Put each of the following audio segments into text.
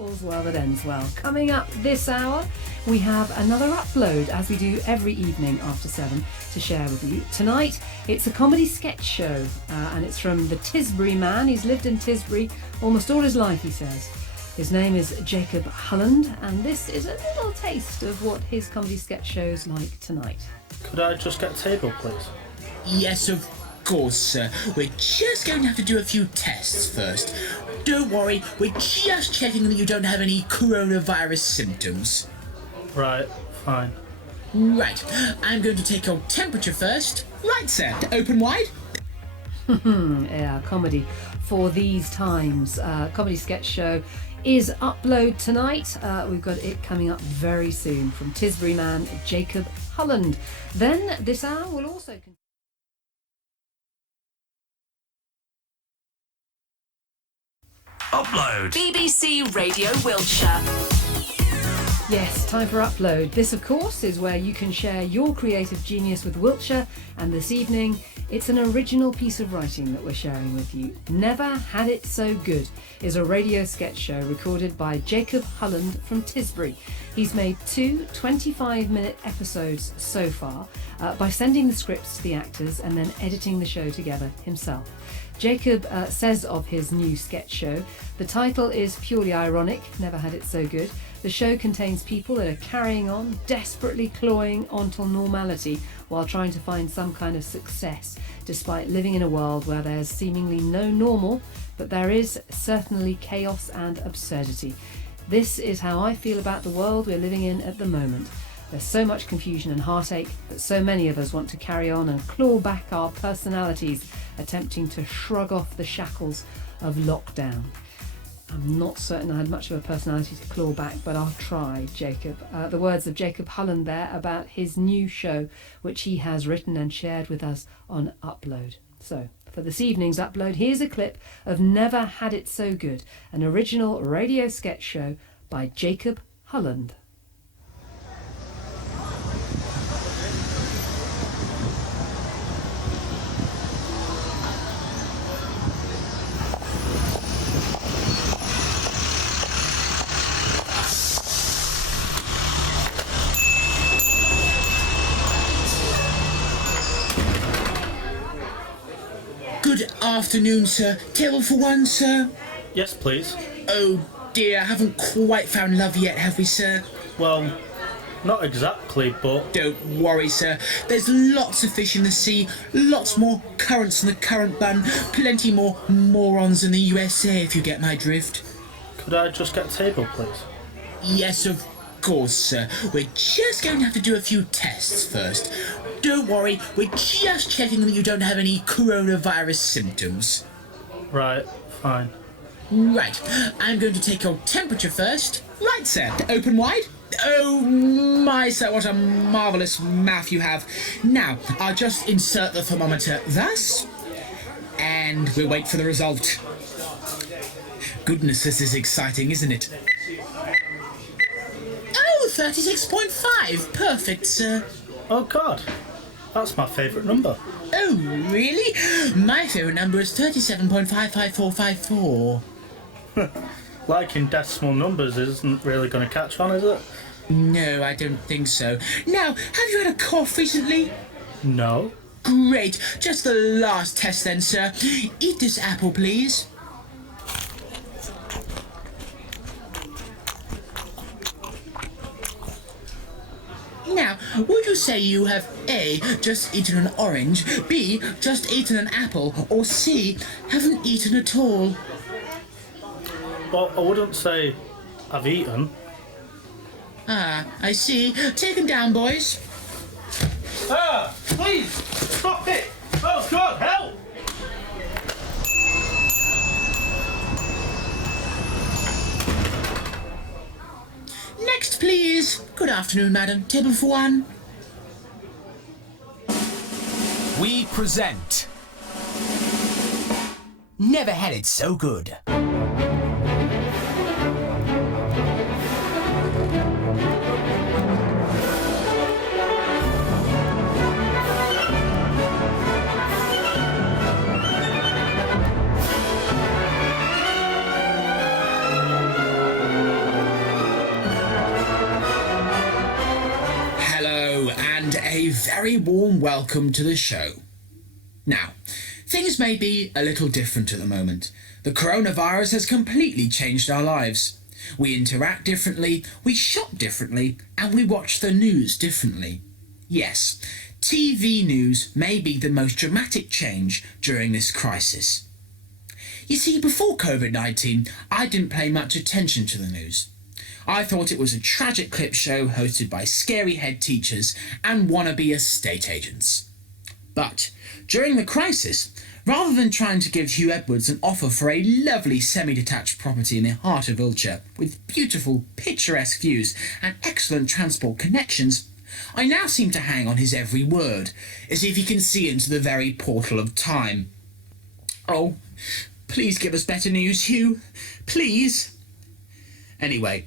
all's well that ends well. Coming up this hour, we have another upload, as we do every evening after 7, to share with you. Tonight, it's a comedy sketch show, and it's from the Tisbury man. He's lived in Tisbury almost all his life, he says. His name is Jacob Hulland, and this is a little taste of what his comedy sketch show's like tonight. Could I just get a table, please? Yes, of course, sir. We're just going to have to do a few tests first. Don't worry, we're just checking that you don't have any coronavirus symptoms. Right, fine. Right, I'm going to take your temperature first. Right, sir, open wide. Yeah, comedy for these times. Comedy sketch show is upload tonight. We've got it coming up very soon from Tisbury man Jacob Hulland. Then this hour will also Upload. BBC Radio Wiltshire. Yes, time for Upload. This, of course, is where you can share your creative genius with Wiltshire, and this evening, it's an original piece of writing that we're sharing with you. Never Had It So Good is a radio sketch show recorded by Jacob Hulland from Tisbury. He's made 2 25-minute episodes so far by sending the scripts to the actors and then editing the show together himself. Jacob says of his new sketch show, the title is purely ironic, Never Had It So Good. The show contains people that are carrying on, desperately clawing onto normality while trying to find some kind of success, despite living in a world where there's seemingly no normal, but there is certainly chaos and absurdity. This is how I feel about the world we're living in at the moment. There's so much confusion and heartache that so many of us want to carry on and claw back our personalities, attempting to shrug off the shackles of lockdown. I'm not certain I had much of a personality to claw back, but I'll try, Jacob. The words of Jacob Hulland there about his new show, which he has written and shared with us on Upload. So, for this evening's Upload, here's a clip of Never Had It So Good, an original radio sketch show by Jacob Hulland. Good afternoon, sir. Table for one, sir? Yes, please. Oh dear, haven't quite found love yet, have we, sir? Well, not exactly, but... Don't worry, sir. There's lots of fish in the sea, lots more currants in the currant bun, plenty more morons in the USA, if you get my drift. Could I just get a table, please? Yes, of course, sir. We're just going to have to do a few tests first. Don't worry, we're just checking that you don't have any coronavirus symptoms. Right, fine. Right, I'm going to take your temperature first. Right, sir, open wide. Oh my, sir, what a marvellous mouth you have. Now, I'll just insert the thermometer thus, and we'll wait for the result. Goodness, this is exciting, isn't it? Oh, 36.5. Perfect, sir. Oh, God. That's my favourite number. Oh, really? My favourite number is 37.55454. Liking decimal numbers isn't really going to catch on, is it? No, I don't think so. Now, have you had a cough recently? No. Great. Just the last test then, sir. Eat this apple, please. Now, would you say you have A, just eaten an orange, B, just eaten an apple, or C, haven't eaten at all? Well, I wouldn't say I've eaten. Ah, I see. Take him down, boys. Ah, please, stop it! Oh, God, help! Next, please. Good afternoon, madam. Table for one. We present Never Had It So Good. very warm welcome to the show. Now, things may be a little different at the moment. The coronavirus has completely changed our lives. We interact differently, we shop differently, and we watch the news differently. Yes, TV news may be the most dramatic change during this crisis. You see, before COVID-19, I didn't pay much attention to the news. I thought it was a tragic clip show hosted by scary head teachers and wannabe estate agents. But during the crisis, rather than trying to give Hugh Edwards an offer for a lovely semi-detached property in the heart of Wiltshire with beautiful, picturesque views and excellent transport connections, I now seem to hang on his every word, as if he can see into the very portal of time. Oh, please give us better news, Hugh. Please. Anyway,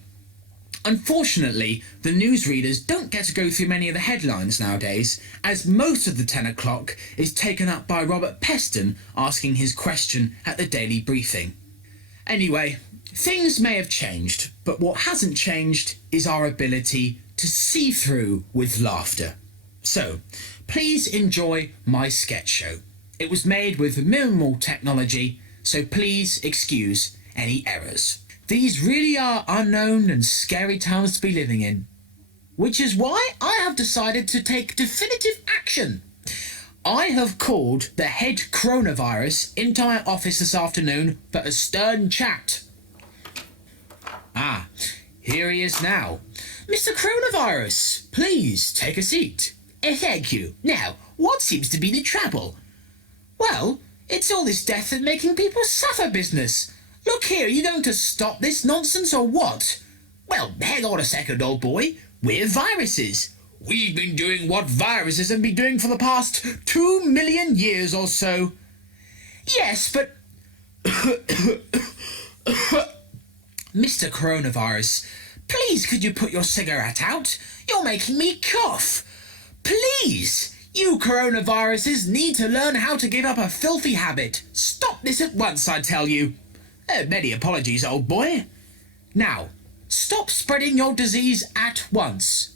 unfortunately, the newsreaders don't get to go through many of the headlines nowadays, as most of the 10 o'clock is taken up by Robert Peston asking his question at the daily briefing. Anyway, things may have changed, but what hasn't changed is our ability to see through with laughter. So, please enjoy my sketch show. It was made with minimal technology, so please excuse any errors. These really are unknown and scary times to be living in, which is why I have decided to take definitive action. I have called the head coronavirus into my office this afternoon for a stern chat. Ah, here he is now. Mr. Coronavirus, please take a seat. Thank you. Now, what seems to be the trouble? Well, it's all this death and making people suffer business. Look here, are you going to stop this nonsense or what? Well, hang on a second, old boy. We're viruses. We've been doing what viruses have been doing for the past 2 million years or so. Yes, but... Mr. Coronavirus, please could you put your cigarette out? You're making me cough. Please! You coronaviruses need to learn how to give up a filthy habit. Stop this at once, I tell you. Many apologies, old boy. Now, stop spreading your disease at once.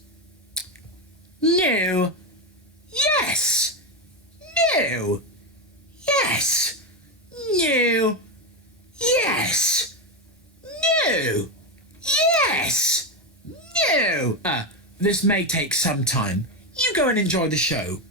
No. Yes. No. Yes. No. Yes. No. Yes. No. This may take some time. You go and enjoy the show.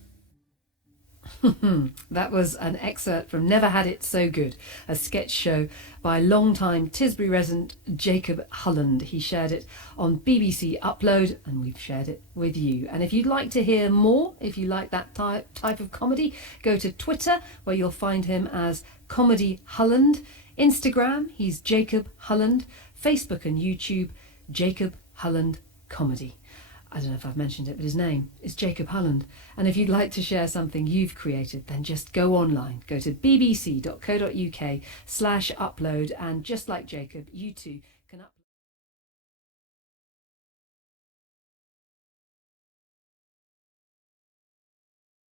That was an excerpt from Never Had It So Good, a sketch show by long-time Tisbury resident Jacob Hulland. He shared it on BBC Upload and we've shared it with you. And if you'd like to hear more, if you like that type of comedy, go to Twitter where you'll find him as Comedy Hulland. Instagram, he's Jacob Hulland. Facebook and YouTube, Jacob Hulland Comedy. I don't know if I've mentioned it, but his name is Jacob Hulland. And if you'd like to share something you've created, then just go online. Go to bbc.co.uk/upload and just like Jacob, you too